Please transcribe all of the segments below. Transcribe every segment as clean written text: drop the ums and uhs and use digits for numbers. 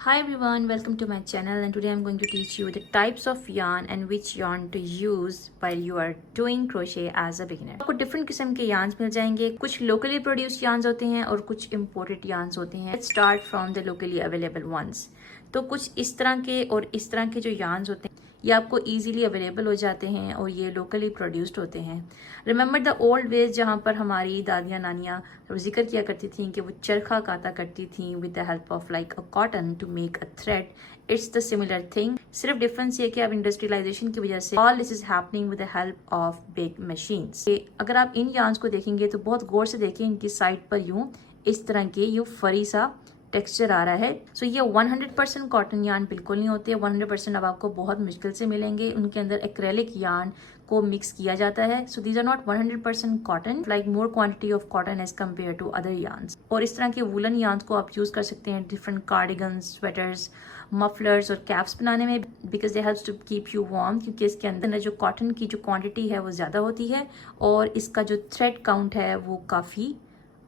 Hi everyone, welcome to my channel and today I'm going to teach you the types of yarn and which yarn to use while you are doing crochet as a beginner. आपको different किस्म के yarns मिल जाएंगे। कुछ locally produced yarns होते हैं और कुछ imported yarns होते हैं। Let's start from the locally available ones. तो कुछ इस तरह के और इस तरह के जो yarns होते हैं ये आपको इजीली अवेलेबल हो जाते हैं और ये लोकली प्रोड्यूस्ड होते हैं। रिमेंबर द ओल्ड वेज जहाँ पर हमारी दादियाँ नानियाँ जिक्र किया करती थी कि वो चरखा काता करती थी with the help of like a cotton to make a thread. It's the similar thing, सिर्फ डिफरेंस ये कि अब इंडस्ट्रियलाइजेशन की वजह से all this is happening with the help of big machines. अगर आप इन यार्न्स को देखेंगे तो बहुत गौर से देखें, इनकी साइड पर यूं इस तरह के ये फरी सा टेक्सचर आ रहा है। सो ये 100% कॉटन यार्न बिल्कुल नहीं होते। 100% अब आपको बहुत मुश्किल से मिलेंगे। उनके अंदर एक्रेलिक यार्न को मिक्स किया जाता है। So these are not 100% cotton, like more quantity of cotton as compare to other yarns. और इस तरह के वुलन यार्न्स को आप यूज कर सकते हैं डिफरेंट कार्डिगन्स, स्वेटर्स, मफलर्स और कैप्स बनाने में, because they helps to keep you warm, क्योंकि इसके अंदर जो कॉटन की जो क्वांटिटी है वो ज़्यादा होती है और इसका जो थ्रेड काउंट है वो काफ़ी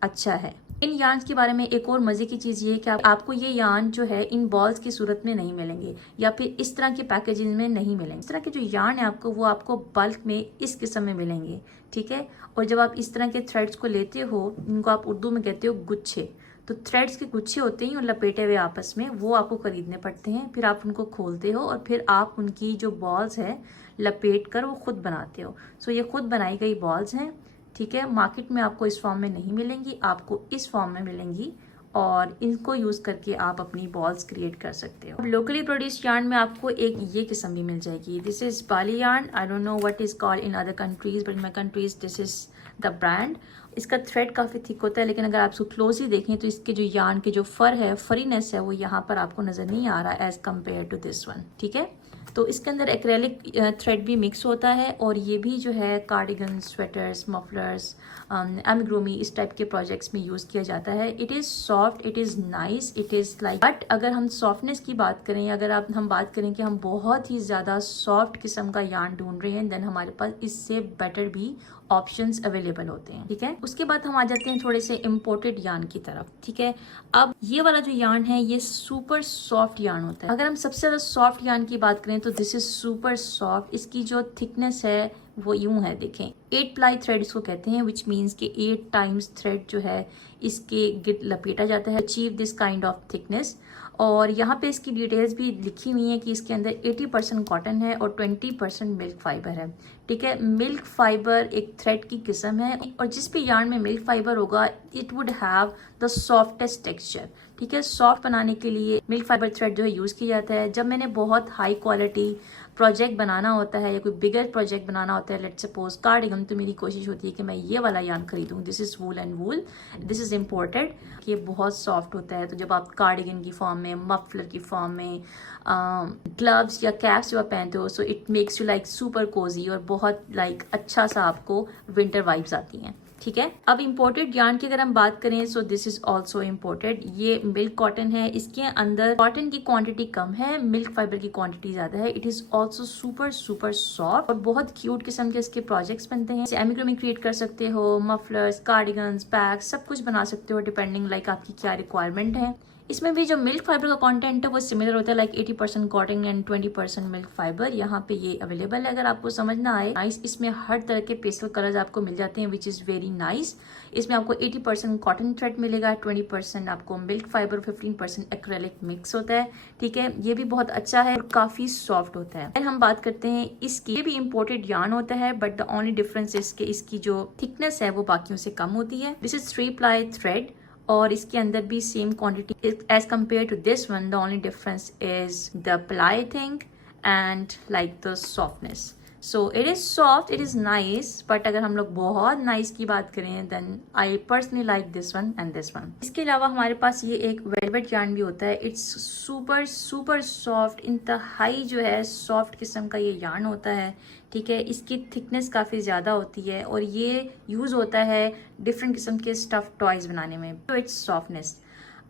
अच्छा है। इन यार्न्स के बारे में एक और मजे की चीज ये है कि आपको ये यार्न जो है इन बॉल्स की सूरत में नहीं मिलेंगे या फिर इस तरह के पैकेजिंग में नहीं मिलेंगे। इस तरह के जो यार्न है वो आपको बल्क में इस किस्म में मिलेंगे, ठीक है। और जब आप इस तरह के थ्रेड्स को लेते हो, इनको आप उर्दू में कहते हो गुच्छे, तो थ्रेड्स के गुच्छे होते हैं और लपेटे हुए आपस में, वो आपको खरीदने पड़ते हैं। फिर आप उनको खोलते हो और फिर आप उनकी जो बॉल्स है लपेट कर वो खुद बनाते हो। सो ये खुद बनाई गई बॉल्स हैं, ठीक है। मार्केट में आपको इस फॉर्म में नहीं मिलेंगी, आपको इस फॉर्म में मिलेंगी और इनको यूज करके आप अपनी बॉल्स क्रिएट कर सकते हो। लोकली प्रोड्यूस्ड यार्न में आपको एक ये किस्म भी मिल जाएगी। This is Bali yarn. I don't know what is called in other countries, but in my countries this is the brand. इसका थ्रेड काफी थिक होता है, लेकिन अगर आप इसको क्लोजली देखें तो इसके जो यार्न के जो फर है, फरीनेस है, वो यहाँ पर आपको नजर नहीं आ रहा as compare to this one, ठीक है। तो इसके अंदर एक्रेलिक थ्रेड भी मिक्स होता है और ये भी जो है कार्डिगन, स्वेटर्स, मफलर्स, एमिग्रोमी इस टाइप के प्रोजेक्ट्स में यूज किया जाता है। It is soft, it is nice, it is like, but अगर हम सॉफ्टनेस की बात करें, अगर हम बात करें कि हम बहुत ही ज्यादा सॉफ्ट किस्म का यार्न ढूंढ रहे हैं, देन हमारे पास इससे बेटर भी ऑप्शंस अवेलेबल होते हैं, ठीक है। उसके बाद हम आ जाते हैं थोड़े से इम्पोर्टेड यार्न की तरफ, ठीक है। अब ये वाला जो यार्न है ये सुपर सॉफ्ट यार्न होता है। अगर हम सबसे ज्यादा सॉफ्ट यार्न की बात करें तो दिस इज सुपर सॉफ्ट। इसकी जो थिकनेस है वो यूं है, देखें, 8 प्लाई थ्रेड इसको कहते हैं, विच मीन्स के 8 टाइम्स थ्रेड जो है इसके गिट लपेटा जाता है achieve this kind of thickness. और यहाँ पे इसकी डिटेल्स भी लिखी हुई है कि इसके अंदर 80% कॉटन है और 20% मिल्क फाइबर है, ठीक है। मिल्क फाइबर एक थ्रेड की किस्म है और जिस भी यार्न में मिल्क फाइबर होगा it would have the softest texture, ठीक है। सॉफ्ट बनाने के लिए मिल्क फाइबर थ्रेड जो है यूज किया जाता है। जब मैंने बहुत हाई क्वालिटी प्रोजेक्ट बनाना होता है या कोई बिगर प्रोजेक्ट बनाना होता है, लेट्स सपोज कार्डिगन, तो मेरी कोशिश होती है कि मैं ये वाला यार्न खरीदूं। This is wool and wool, this is imported. ये बहुत सॉफ्ट होता है, तो जब आप कार्डिगन की फॉर्म में, मफलर की फॉर्म में, ग्लव्स या कैप्स जो आप पहनते हो, so it makes you like super cosy और बहुत लाइक अच्छा सा आपको विंटर वाइब्स आती हैं, ठीक है। अब इम्पोर्टेड यार्न की अगर हम बात करें, so this is also imported. ये मिल्क कॉटन है, इसके अंदर कॉटन की क्वांटिटी कम है, मिल्क फाइबर की क्वांटिटी ज्यादा है। It is also super super soft और बहुत क्यूट किस्म के इसके प्रोजेक्ट्स बनते हैं। एमिग्रोमी क्रिएट कर सकते हो, मफलर्स, कार्डिगन्स, बैग्स, सब कुछ बना सकते हो डिपेंडिंग लाइक आपकी क्या रिक्वायरमेंट है। इसमें भी जो मिल्क फाइबर का कंटेंट है वो सिमिलर होता है, like 80% cotton and 20% milk fibre. यहाँ पे ये अवेलेबल है, अगर आपको समझ ना आए। नाइस, इसमें हर तरह के पेस्टल कलर्स आपको मिल जाते हैं, विच इज वेरी नाइस। इसमें आपको 80% कॉटन थ्रेड मिलेगा, 20% आपको मिल्क फाइबर, 15% एक्रेलिक मिक्स होता है, ठीक है। ये भी बहुत अच्छा है और काफी सॉफ्ट होता है। फिर हम बात करते हैं इसकी, ये भी इम्पोर्टेड यार्न होता है, but the only difference is के इसकी जो थिकनेस है वो बाकियों से कम होती है। दिस इज 3 प्लाई थ्रेड और इसके अंदर भी same quantity as compare to this one. The only difference is the ply thing and like the softness. So it is soft, it is nice, but अगर हम लोग बहुत नाइस की बात करें then I personally like this one and this one. इसके अलावा हमारे पास ये एक वेलवेट यार्न भी होता है। इट्स सुपर सुपर सॉफ्ट, इंतहाई जो है सॉफ्ट किस्म का ये यार्न होता है, ठीक है। इसकी थिकनेस काफ़ी ज़्यादा होती है और ये यूज़ होता है डिफरेंट किस्म के स्टफ टॉयज बनाने में। तो इट्स सॉफ्टनेस।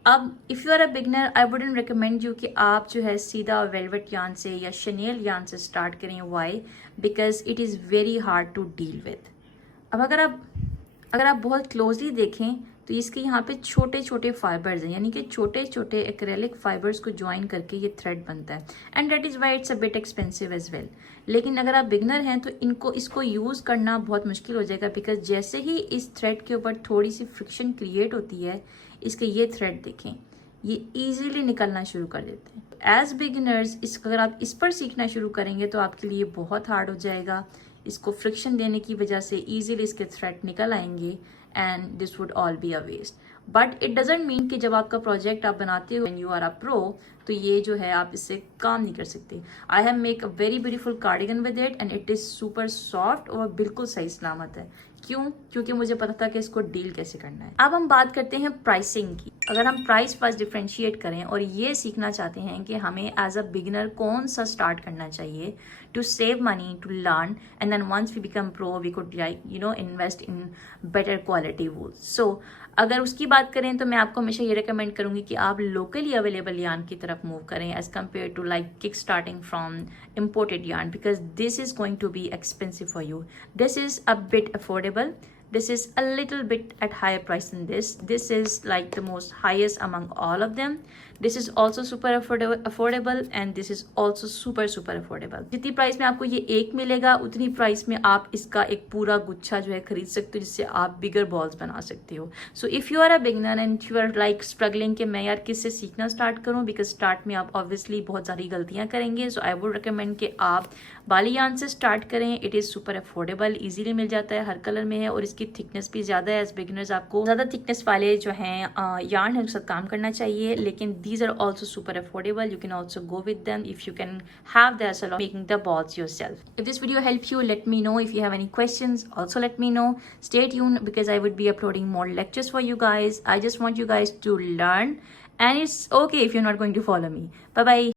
अब if you are a beginner, I wouldn't recommend you कि आप जो है सीधा वेलवेट यार्न से या शनेल यार्न से स्टार्ट करें। Why? Because it is very hard to deal with. अब अगर आप बहुत क्लोजली देखें तो इसके यहाँ पे छोटे छोटे फाइबर्स हैं, यानी कि छोटे छोटे एक्रेलिक फाइबर्स को ज्वाइन करके ये थ्रेड बनता है, and that is why it's a bit expensive as well. लेकिन अगर आप बिगनर हैं तो इसको यूज़ करना बहुत मुश्किल हो जाएगा, बिकॉज जैसे ही इस थ्रेड के ऊपर थोड़ी सी फ्रिक्शन क्रिएट होती है, इसके ये थ्रेड देखें, ये ईजिली निकलना शुरू कर देते हैं। एज बिगिनर्स अगर आप इस पर सीखना शुरू करेंगे तो आपके लिए बहुत हार्ड हो जाएगा। इसको फ्रिक्शन देने की वजह से ईजिली इसके थ्रेड निकल आएंगे and this would all be a waste. But it doesn't mean कि जब आपका प्रोजेक्ट आप बनाते हो and you are a pro तो ये जो है आप इससे काम नहीं कर सकते। I have make a very beautiful cardigan with it and it is super soft और बिल्कुल सही सलामत है। क्यों? क्योंकि मुझे पता था कि इसको डील कैसे करना है। अब हम बात करते हैं प्राइसिंग की। अगर हम प्राइस फर्स्ट डिफ्रेंशिएट करें और ये सीखना चाहते हैं कि हमें एज अ बिगिनर कौन सा स्टार्ट करना चाहिए to save money, to learn, and then once we become pro we could invest in better quality wools. So अगर उसकी बात करें तो मैं आपको हमेशा ये रिकमेंड करूंगी कि आप लोकली अवेलेबल यार्न की तरफ मूव करें as compare to like kick starting from imported yarn, because this is going to be expensive for you. This is a bit affordable. This is a little bit at higher price than this. This is like the most highest among all of them. This is also super affordable and this is also super affordable. जितनी price में आपको ये एक मिलेगा उतनी price में आप इसका एक पूरा गुच्छा जो है खरीद सकते हो, जिससे आप बिगर बॉल्स बना सकते हो। So if you are a beginner and you are like struggling कि मैं यार किससे सीखना स्टार्ट करूँ, बिकॉज स्टार्ट में आप ऑब्वियसली बहुत सारी गलतियाँ करेंगे। सो आई वुड रिकमेंड कि आप बाली यार्न से स्टार्ट करें। It is super affordable, easily मिल जाता है, हर कलर में है और इसकी थिकनेस भी ज़्यादा है। एज बिगिनर्स आपको ज़्यादा थिकनेस वाले जो हैं यार्न है उसके साथ काम करना चाहिए, लेकिन these are also super affordable. You can also go with them if you can have the hassle of making the balls yourself. If this video helped you, let me know. If you have any questions, also let me know. Stay tuned because I would be uploading more lectures for you guys. I just want you guys to learn, and it's okay if you're not going to follow me. Bye bye.